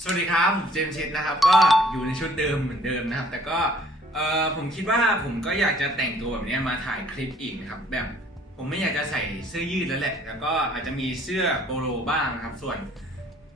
สวัสดีครับผมเจมส์เชดนะครับ ก็อยู่ในชุดเดิมเหมือนเดิมนะครับ แต่ก็เออผมคิดว่าผมก็อยากจะแต่งตัวแบบนี้มาถ่ายคลิปอีกนะครับ แบบผมไม่อยากจะใส่เสื้อยืดแล้วแหละ แล้วก็อาจจะมีเสื้อโปโลบ้างนะครับ ส่วน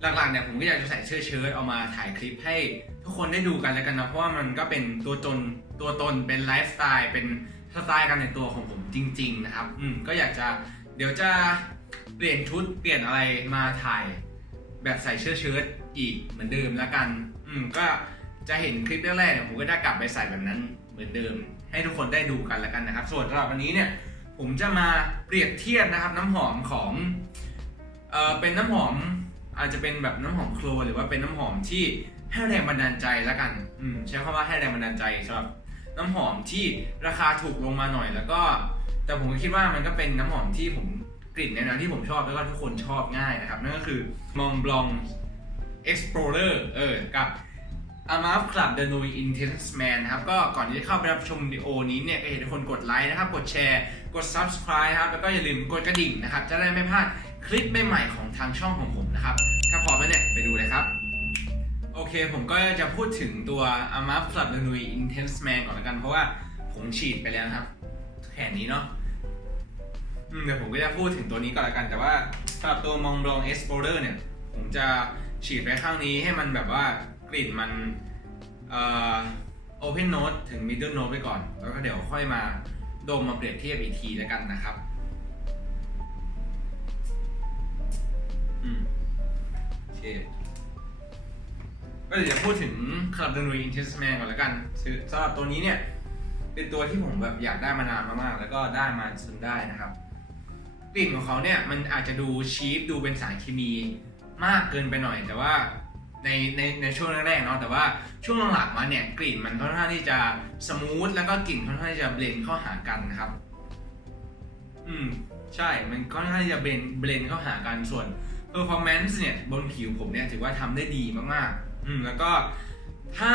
หลักๆเนี่ยผมก็อยากจะใส่เสื้อเชิ้ตเอามาถ่ายคลิปให้ทุกคนได้ดูกันแล้วกันนะ เพราะว่ามันก็เป็นตัวตนตัวตนเป็นไลฟ์สไตล์เป็นสไตล์การแต่งตัวของผมจริง ๆ นะครับ อืมก็อยากจะเดี๋ยวจะเปลี่ยนชุดเปลี่ยนอะไรมาถ่ายแบบใส่เสื้อเชิ้ต อีกเหมือนเดิมแล้วกัน อืมก็จะเห็นคลิปแรกๆเนี่ยผมก็ได้กลับไปใส่แบบนั้นเหมือนเดิม ให้ทุกคนได้ดูกันแล้วกันนะครับ ส่วนสำหรับวันนี้เนี่ยผมจะมาเปรียบเทียบนะครับ น้ำหอมของเออเป็นน้ำหอมอาจจะเป็นแบบน้ำหอมโคลหรือว่าเป็นน้ำหอมที่ให้แรงบันดาลใจแล้วกันอืมใช้คำว่าให้แรงบันดาลใจสำหรับน้ำหอมที่ราคาถูกลงมาหน่อยแล้วก็ แต่ผมก็คิดว่ามันก็เป็นน้ำหอมที่ผมกลิ่นในนั้นที่ผมชอบแล้วก็ทุกคนชอบง่ายนะครับนั่นก็คือ Mont Blanc Explorer เออกับ a m a f Club The New Intense Man นะครับ ก็ก่อนที่จะเข้าไปรับชมวิดีโอนี้เนี่ย ก็เห็นทุกคนกดไลค์นะครับ กดแชร์ กด Subscribe ครับ แล้วก็อย่าลืมกดกระดิ่งนะครับ จะได้ไม่พลาดคลิปใหม่ๆของทางช่องของผมนะครับ ถ้าพร้อมแล้วเนี่ย ไปดูเลยครับ โอเค ผมก็จะพูดถึงตัว a m a f Club The New Intense Man ก่อนละกัน เพราะว่าผมฉีดไปแล้วนะครับ แขนนี้เนาะเดี๋ยวผมก็จะพูดถึงตัวนี้ก่อนละกัน แต่ว่าสำหรับตัวมองบลองเอสโ o เ e อร์เนี่ย ผมจะ ฉีดไปข้างนี้ให้มันแบบว่ากลิ่นมันเอ่อโอเพนโน e ถึงมิดเดิลโน e ไปก่อน แล้วก็เดี๋ยวค่อยมาดมมาเปรียบเทียบอีกทีแล้วกันนะครับอืมโอเคก็เดี๋ยวจะพูดถึงคลับดน u ีอินเทสแมนก่อนแล้วกันคือสำหรับตัวนี้เนี่ยเป็นตัวที่ผมแบบอยากได้มานานมากๆ แล้วก็ได้มาจนได้นะครับ กลิ่นของเขาเนี่ยมันอาจจะดูชีฟดูเป็นสารเคมี มากเกินไปหน่อย แต่ว่าในในในช่วงแรกๆเนาะแต่ว่าช่วงหลังๆมาเนี่ยกลิ่นมันค่อนข้างที่จะสมูทแล้วก็กลิ่นค่อนข้างที่จะเบลนเข้าหากันนะครับ อืมใช่มันค่อนข้างที่จะเบลนเบลนเข้าหากันส่วน performance เนี่ยบนผิวผมเนี่ยถือว่าทำได้ดีมากๆ อืมแล้วก็ถ้า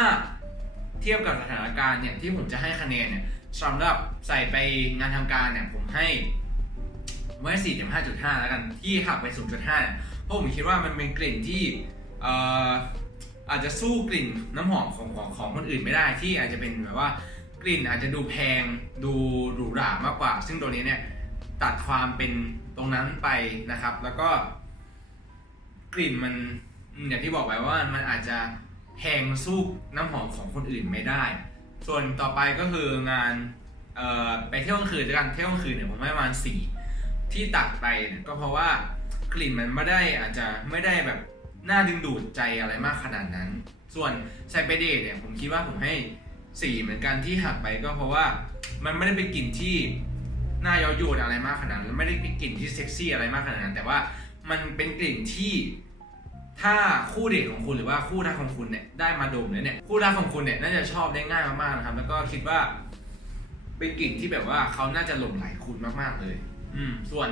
เทียบกับสถานการณ์เนี่ยที่ผมจะให้คะแนนเนี่ยสำหรับใส่ไปงานทาการเนี่ยผมให้ไว้สี่ถึงห้าจุดห้าแล้วกันที่หักไปศูนย์จุดห้าเนี่ย เพราะผมคิดว่ามันเป็นกลิ่นที่ออาจจะสู้กลิ่นน้ำหอมของของของคนอื่นไม่ได้ที่อาจจะเป็นแบบว่ากลิ่นอาจจะดูแพงดูหรูหรามากกว่า ซึ่งตัวนี้เนี่ยตัดความเป็นตรงนั้นไปนะครับ แล้วก็ กลิ่นมันอย่างที่บอกไปว่ามันอาจจะแพงสู้น้ำหอมของคนอื่นไม่ได้ ส่วนต่อไปก็คืองานไปเที่ยวกลางคืนด้วยกันเที่ยวกลางคืนเนี่ยผมให้ประมาณสี่ที่ตัดไปเนี่ยก็เพราะว่า กลิ่นมันไม่ได้อาจจะไม่ได้แบบน่าดึงดูดใจอะไรมากขนาดนั้น ส่วนไซเปเดเนี่ยผมคิดว่าผมให้สี่เหมือนกันที่หักไปก็เพราะว่ามันไม่ได้เป็นกลิ่นที่น่าเย้ายวนอะไรมากขนาดนั้นไม่ได้เป็นกลิ่นที่เซ็กซี่อะไรมากขนาดนั้น แต่ว่ามันเป็นกลิ่นที่ถ้าคู่เดทของคุณหรือว่าคู่รักของคุณเนี่ยได้มาดมแล้วเนี่ยคู่รักของคุณเนี่ยน่าจะชอบได้ง่ายมากๆนะครับ แล้วก็คิดว่า เป็นกลิ่นที่แบบว่าเขาน่าจะหลงไหลคุณมากๆเลย อืม ส่วน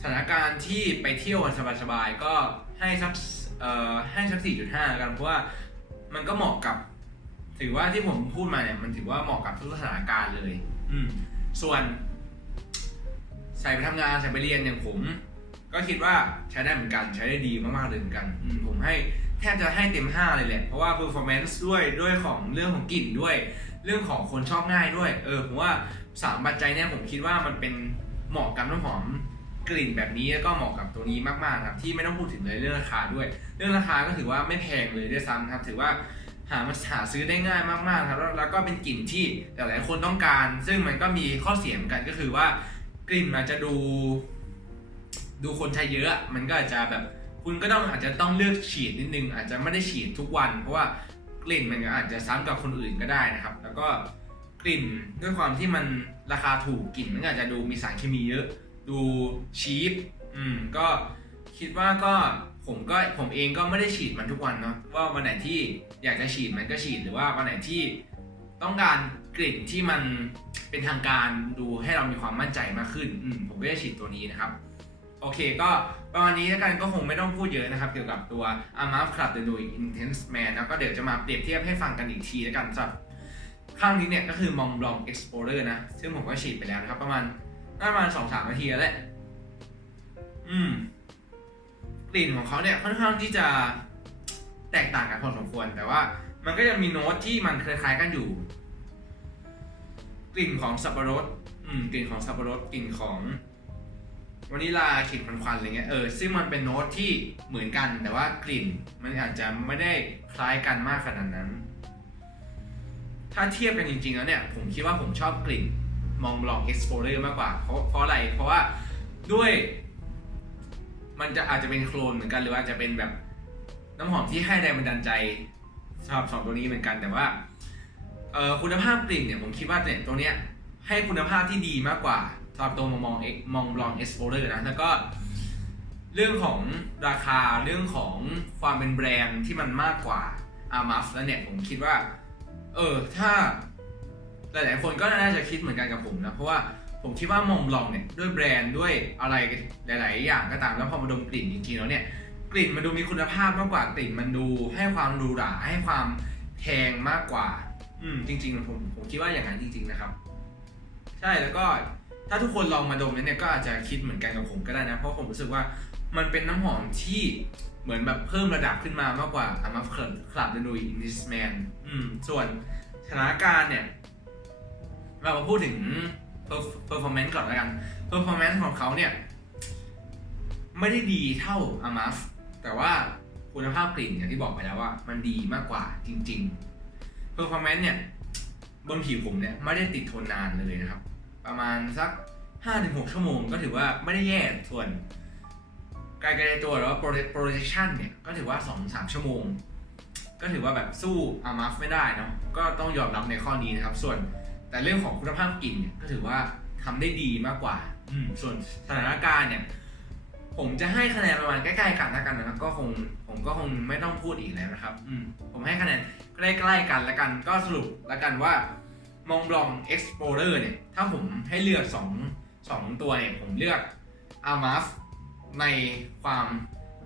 สถานการณ์ที่ไปเที่ยวกันสบายๆก็ให้สักเอ่อให้สักสี่จุดห้ากันเพราะว่ามันก็เหมาะกับ ถือว่าที่ผมพูดมาเนี่ยมันถือว่าเหมาะกับทุกสถานการณ์เลย อืม ส่วน ใส่ไปทำงานใส่ไปเรียนอย่างผม ก็คิดว่าใช้ได้เหมือนกันใช้ได้ดีมากๆเลยเหมือนกันมผมให้แทบจะให้เต็มห้าเลยแหละ เพราะว่า performance ด้วยด้วยของเรื่องของกลิ่นด้วย เรื่องของคนชอบง่ายด้วย เออผมว่าสามปัจจัยเนี่ยผมคิดว่ามันเป็นเหมาะกับน้ำหอม กลิ่นแบบนี้ก็เหมาะกับตัวนี้มากๆครับที่ไม่ต้องพูดถึงเลยเรื่องราคาด้วย เรื่องราคาก็ถือว่าไม่แพงเลยด้วยซ้ำครับ ถือว่าหามาหาซื้อได้ง่ายมากๆครับแล้วแล้วก็เป็นกลิ่นที่หลายๆคนต้องการ ซึ่งมันก็มีข้อเสียเหมือนกันก็คือว่ากลิ่นอาจจะดู ดูคนใช้เยอะมันก็อาจจะแบบคุณก็ต้องอาจจะต้องเลือกฉีดนิดนึง อาจจะไม่ได้ฉีดทุกวัน เพราะว่ากลิ่นมันอาจจะซ้ำกับคนอื่นก็ได้นะครับ แล้วก็กลิ่นด้วยความที่มันราคาถูกกลิ่นมันอาจจะดูมีสารเคมีเยอะ ดูชีพอืมก็คิดว่าก็ผมก็ผมเองก็ไม่ได้ฉีดมันทุกวันเนาะว่าวันไหนที่อยากจะฉีดมันก็ฉีดหรือว่าวันไหนที่ต้องการกลิ่นที่มันเป็นทางการดูให้เรามีความมั่นใจมากขึ้นอืมผมก็จะฉีดตัวนี้นะครับ โอเคก็ประมาณนี้แล้วกันก็คงไม่ต้องพูดเยอะนะครับ เกี่ยวกับตัว a m a f Club The New Intense Man แล้วก็เดี๋ยวจะมาเปรียบเทียบให้ฟังกันอีกทีแล้วกันสำหรับข้างนี้เนี่ยก็คือ Mont Blanc Explorer นะ ซึ่งผมก็ฉีดไปแล้วนะครับประมาณ น่าประมาณสองสามนาทีแล้วแหละ อืม กลิ่นของเขาเนี่ยค่อนข้างที่จะแตกต่างกันพอสมควร แต่ว่า มันก็ยังมีโน้ตที่มันคล้ายๆกันอยู่ กลิ่นของสับปะรด อืม กลิ่นของสับปะรด กลิ่นของวานิลากลิ่นควันๆอะไรเงี้ย เออ ซึ่งมันเป็นโน้ตที่เหมือนกัน แต่ว่ากลิ่น มันอาจจะไม่ได้คล้ายกันมากขนาดนั้น ถ้าเทียบกันจริงๆแล้วเนี่ย ผมคิดว่าผมชอบกลิ่น มองลองเอ็กซ์โพเลอร์มากกว่า เพราะเพราะอะไร เพราะว่าด้วย มันจะอาจจะเป็นโคลนเหมือนกันหรือว่าจะเป็นแบบน้ำหอมที่ให้แรงบันดาลใจสำหรับสองตัวนี้เหมือนกันแต่ว่าคุณภาพกลิ่นเนี่ยผมคิดว่าเนี่ยตัวเนี้ยให้คุณภาพที่ดีมากกว่าสำหรับตัวมองมองเอ็กมองบลองเอ็กซ์โพเลอร์นะแล้วก็เรื่องของราคาเรื่องของความเป็นแบรนด์ที่มันมากกว่าอามัฟแล้วเนี่ยผมคิดว่า เออถ้า หลายๆคนก็น่าจะคิดเหมือนกันกับผมนะ เพราะว่าผมคิดว่ามองลองเนี่ยด้วยแบรนด์ด้วยอะไรหลาย ๆ อย่างก็ตามแล้วพอมาดมกลิ่นจริงๆแล้วเนี่ยกลิ่นมันดูมีคุณภาพมากกว่ากลิ่นมันดูให้ความหรูหราให้ความแพงมากกว่า อืมจริง ๆ ผมผมคิดว่าอย่างนั้นจริง ๆ นะครับ ใช่แล้วก็ถ้าทุกคนลองมาดมแล้วเนี่ยก็อาจจะคิดเหมือนกันกับผมก็ได้นะ เพราะผมรู้สึกว่ามันเป็นน้ำหอมที่เหมือนแบบเพิ่มระดับขึ้นมามากกว่าอามาคลับคลับเดนุยอินดิสแมนอืมส่วนสถานการณ์เนี่ย เรามาพูดถึง performance ก่อนแล้วกัน performance ของเขาเนี่ย ไม่ได้ดีเท่าอามาฟแต่ว่าคุณภาพกลิ่นอย่างที่บอกไปแล้วว่า มันดีมากกว่าจริงๆ performance เนี่ย บนผิวผมเนี่ย ไม่ได้ติดทนนานเลยนะครับ ประมาณสัก 5-6 ชั่วโมงก็ถือว่าไม่ได้แย่ส่วนการกระจายตัวหรือว่า projection เนี่ย ก็ถือว่า 2-3 ชั่วโมง ก็ถือว่าแบบสู้อามาฟไม่ได้เนาะก็ต้องยอมรับในข้อนี้นะครับ ส่วน แต่เรื่องของคุณภาพกลิ่นเนี่ยก็ถือว่าทำได้ดีมากกว่า อืม ส่วนสถานการณ์เนี่ย ผมจะให้คะแนนประมาณใกล้ๆกันแล้วกันนะครับก็คงผมก็คงไม่ต้องพูดอีกแล้วนะครับ อืมผมให้คะแนนใกล้ๆกันแล้วกันก็สรุปแล้วกันว่ามองบลอง Explorer เนี่ย ถ้าผมให้เลือก2 2ตัวเนี่ย ผมเลือก a m a f ในความ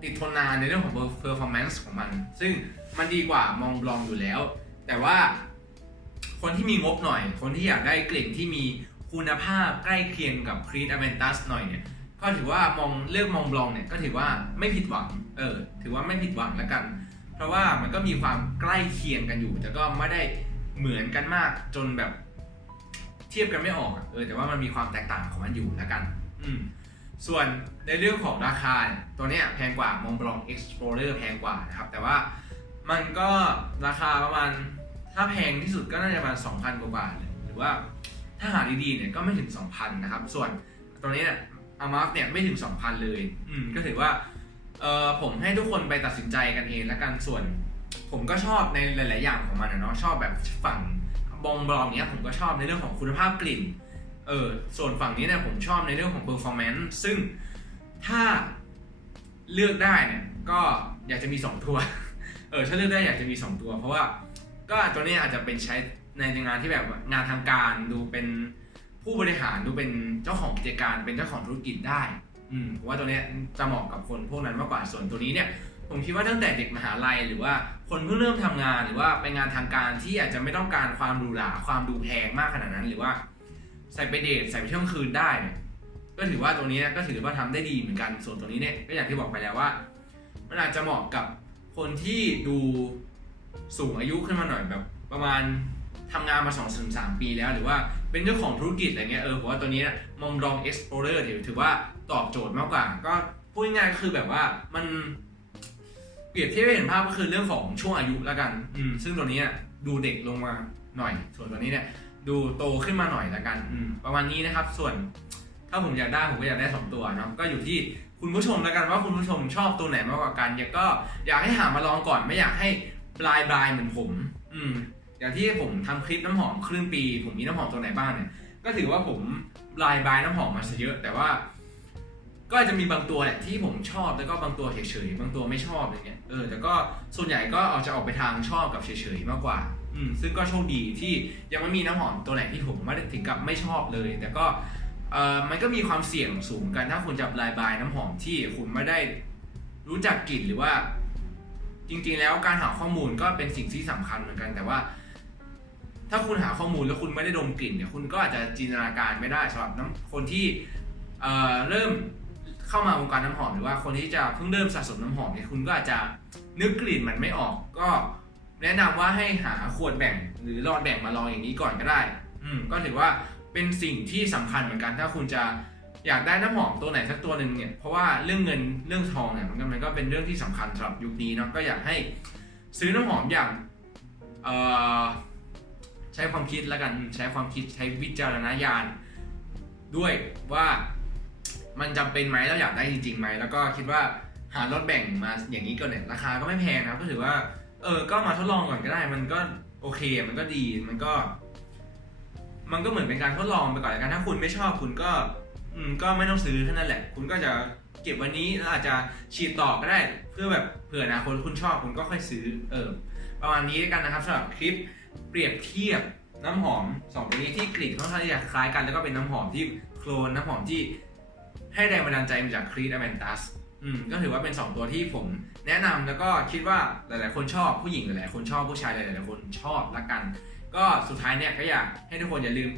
ติดทนนานในเรื่องของ performance ของมัน ซึ่งมันดีกว่ามองบลองอยู่แล้ว แต่ว่า คนที่มีงบหน่อย คนที่อยากได้กลิ่นที่มีคุณภาพใกล้เคียงกับ Creed Aventus หน่อยเนี่ยก็ถือว่ามองเลือกมองบลองเนี่ยก็ถือว่าไม่ผิดหวังเออถือว่าไม่ผิดหวังแล้วกัน เพราะว่ามันก็มีความใกล้เคียงกันอยู่ แต่ก็ไม่ได้เหมือนกันมากจนแบบเทียบกันไม่ออกเออแต่ว่ามันมีความแตกต่างของมันอยู่แล้วกัน อืมส่วนในเรื่องของราคาตัวเนี้ยแพงกว่ามองบลอง Explorer แพงกว่านะครับ แต่ว่ามันก็ราคาประมาณ ถ้าแพงที่สุดก็น่าจะประมาณ2,000 กว่าบาทเลยหรือว่าถ้าหาดีๆเนี่ยก็ไม่ถึง 2,000 นะครับ ส่วนตัวนี้เนี่ยอามาฟเนี่ยไม่ถึง 2,000 เลย อืมก็ถือว่าเอ่อผมให้ทุกคนไปตัดสินใจกันเองแล้วกันส่วน ผมก็ชอบในหลาย ๆ อย่างของมันนะเนาะชอบแบบฝั่งบองบลองเนี้ยผมก็ชอบในเรื่องของคุณภาพกลิ่นเออส่วนฝั่งนี้เนี่ยผมชอบในเรื่องของ performance ซึ่งถ้าเลือกได้เนี่ยก็อยากจะมี 2 ตัว เออถ้าเลือกได้อยากจะมี 2 ตัว เพราะว่า ก็ตัวนี้อาจจะเป็นใช้ในงานที่แบบงานทางการดูเป็นผู้บริหารดูเป็นเจ้าของกิจการเป็นเจ้าของธุรกิจได้ อืมว่าตัวนี้จะเหมาะกับคนพวกนั้นมากกว่าส่วนตัวนี้เนี่ย ผมคิดว่าตั้งแต่เด็กมหาลัยหรือว่าคนเพิ่งเริ่มทำงานหรือว่าไปงานทางการที่อาจจะไม่ต้องการความหรูหราความดูแพงมากขนาดนั้น หรือว่าใส่ไปเดทใส่ไปเที่ยวกลางคืนได้เนี่ยก็ถือว่าตัวนี้ก็ถือว่าทำได้ดีเหมือนกันส่วนตัวนี้เนี่ยก็อย่างที่บอกไปแล้วว่ามันอาจจะเหมาะกับคนที่ดู สูงอายุขึ้นมาหน่อยแบบประมาณทำงานมา2อถึงสปีแล้ว หรือว่าเป็นเจ้าของธุรกิจอะไรเงี้ยเออผมว่าตัวนี้มองลอง explorer ถือถือว่าตอบโจทย์มากกว่า ก็พูดง่ายๆก็คือแบบว่ามันเปรียบเทียบให้เห็นภาพก็คือเรื่องของช่วงอายุแล้วกัน อืม ซึ่งตัวนี้ดูเด็กลงมาหน่อย ส่วนตัวนี้เนี่ย ดูโตขึ้นมาหน่อยแล้วกัน อืม ประมาณนี้นะครับ ส่วนถ้าผมอยากได้ผมก็อยากได้สองตัวเนาะ ก็อยู่ที่คุณผู้ชมแล้วกันว่าคุณผู้ชมชอบตัวไหนมากกว่ากันอยากก็อยากให้หามาลองก่อนไม่อยากให้ ลายบลายเหมือนผม อืมอย่างที่ผมทำคลิปน้ำหอมครึ่งปี ผมมีน้ำหอมตัวไหนบ้างเนี่ย ก็ถือว่าผมลายบายน้ำหอมมาซะเยอะ แต่ว่า ก็อาจจะมีบางตัวแหละที่ผมชอบแล้วก็บางตัวเฉยๆบางตัวไม่ชอบอย่างเงี้ยเออแต่ก็ส่วนใหญ่ก็เอาจะออกไปทางชอบกับเฉยๆมากกว่า อืมซึ่งก็โชคดีที่ยังไม่มีน้ำหอมตัวไหนที่ผมไม่ได้ถึงกับไม่ชอบเลย แต่ก็เออมันก็มีความเสี่ยงสูงกันถ้าคุณจะลายบายน้ำหอมที่คุณไม่ได้รู้จักกลิ่นหรือว่า จริงๆแล้วการหาข้อมูลก็เป็นสิ่งที่สำคัญเหมือนกัน แต่ว่า ถ้าคุณหาข้อมูลแล้วคุณไม่ได้ดมกลิ่นเนี่ยคุณก็อาจจะจินตนาการไม่ได้สำหรับน้ำคนที่เอ่อเริ่มเข้ามาวงการน้ำหอมหรือว่าคนที่จะเพิ่งเริ่มสะสมน้ำหอมเนี่ยคุณก็อาจจะนึกกลิ่นมันไม่ออกก็แนะนำว่าให้หาขวดแบ่งหรือหลอดแบ่งมาลองอย่างนี้ก่อนก็ได้ อืมก็ถือว่าเป็นสิ่งที่สำคัญเหมือนกันถ้าคุณจะ อยากได้น้ำหอมตัวไหนสักตัวหนึ่งเนี่ย เพราะว่าเรื่องเงินเรื่องทองเนี่ยมันก็มันก็เป็นเรื่องที่สำคัญสำหรับยุคนี้เนาะก็อยากให้ซื้อน้ำหอมอย่างเอ่อใช้ความคิดแล้วกันใช้ความคิดใช้วิจารณญาณด้วยว่ามันจำเป็นไหมแล้วอยากได้จริงๆไหมแล้วก็คิดว่าหารถแบ่งมาอย่างนี้ก็เนี่ยราคาก็ไม่แพงนะก็ถือว่า เออก็มาทดลองก่อนก็ได้ มันก็โอเคมันก็ดีมันก็ มันก็เหมือนเป็นการทดลองไปก่อนแล้วกันถ้าคุณไม่ชอบคุณก็ อืมก็ไม่ต้องซื้อแค่นั้นแหละ คุณก็จะเก็บวันนี้แล้วอาจจะฉีดต่อก็ได้ เพื่อแบบเผื่อนาคตคุณชอบคุณก็ค่อยซื้อเออประมาณนี้กันนะครับสำหรับคลิปเปรียบเทียบน้ำหอมสองตัวนี้ที่กลิ่นค่อนข้างที่จะคล้ายกัน แล้วก็เป็นน้ำหอมที่โคลนน้ำหอมที่ให้แรงบันดาลใจมาจากครีดอเมนตัสอืมก็ถือว่าเป็น 2 ตัวที่ผมแนะนำแล้วก็คิดว่าหลาย ๆ คนชอบผู้หญิงหลาย ๆ คนชอบผู้ชายหลาย ๆ คนชอบละกัน ก็สุดท้ายเนี่ยก็อยากให้ทุกคนอย่าลืม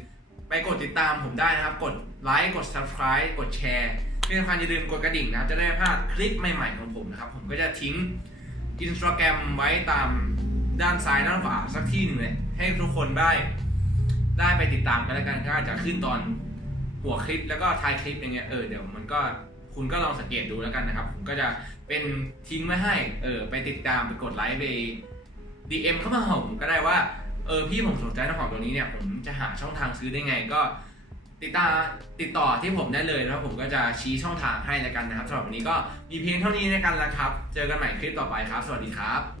ไปกดติดตามผมได้นะครับ กดไลค์กด subscribe กดแชร์ที่สำคัญอย่าลืมกดกระดิ่งนะครับจะได้ไม่พลาดคลิปใหม่ๆของผมนะครับ ผมก็จะทิ้ง Instagram ไว้ตามด้านซ้ายด้านขวาสักที่หนึ่งเลยให้ทุกคนได้ ได้ไปติดตามกันแล้วกันก็อาจจะขึ้นตอนหัวคลิปแล้วก็ท้ายคลิปอย่างเงี้ยเออเดี๋ยวมันก็คุณก็ลองสังเกตดูแล้วกันนะครับ ผมก็จะเป็นทิ้งไว้ให้เออไปติดตามไปกดไลค์ไป DM เข้ามาหาผมก็ได้ว่า เออพี่ผมสนใจน้ำหอมตัวนี้เนี่ยผมจะหาช่องทางซื้อได้ไงก็ติดตาติดต่อที่ผมได้เลยแล้วผมก็จะชี้ช่องทางให้แล้วกันนะครับสำหรับวันนี้ก็มีเพียงเท่านี้ในกันแล้วครับ เจอกันใหม่คลิปต่อไปครับ สวัสดีครับ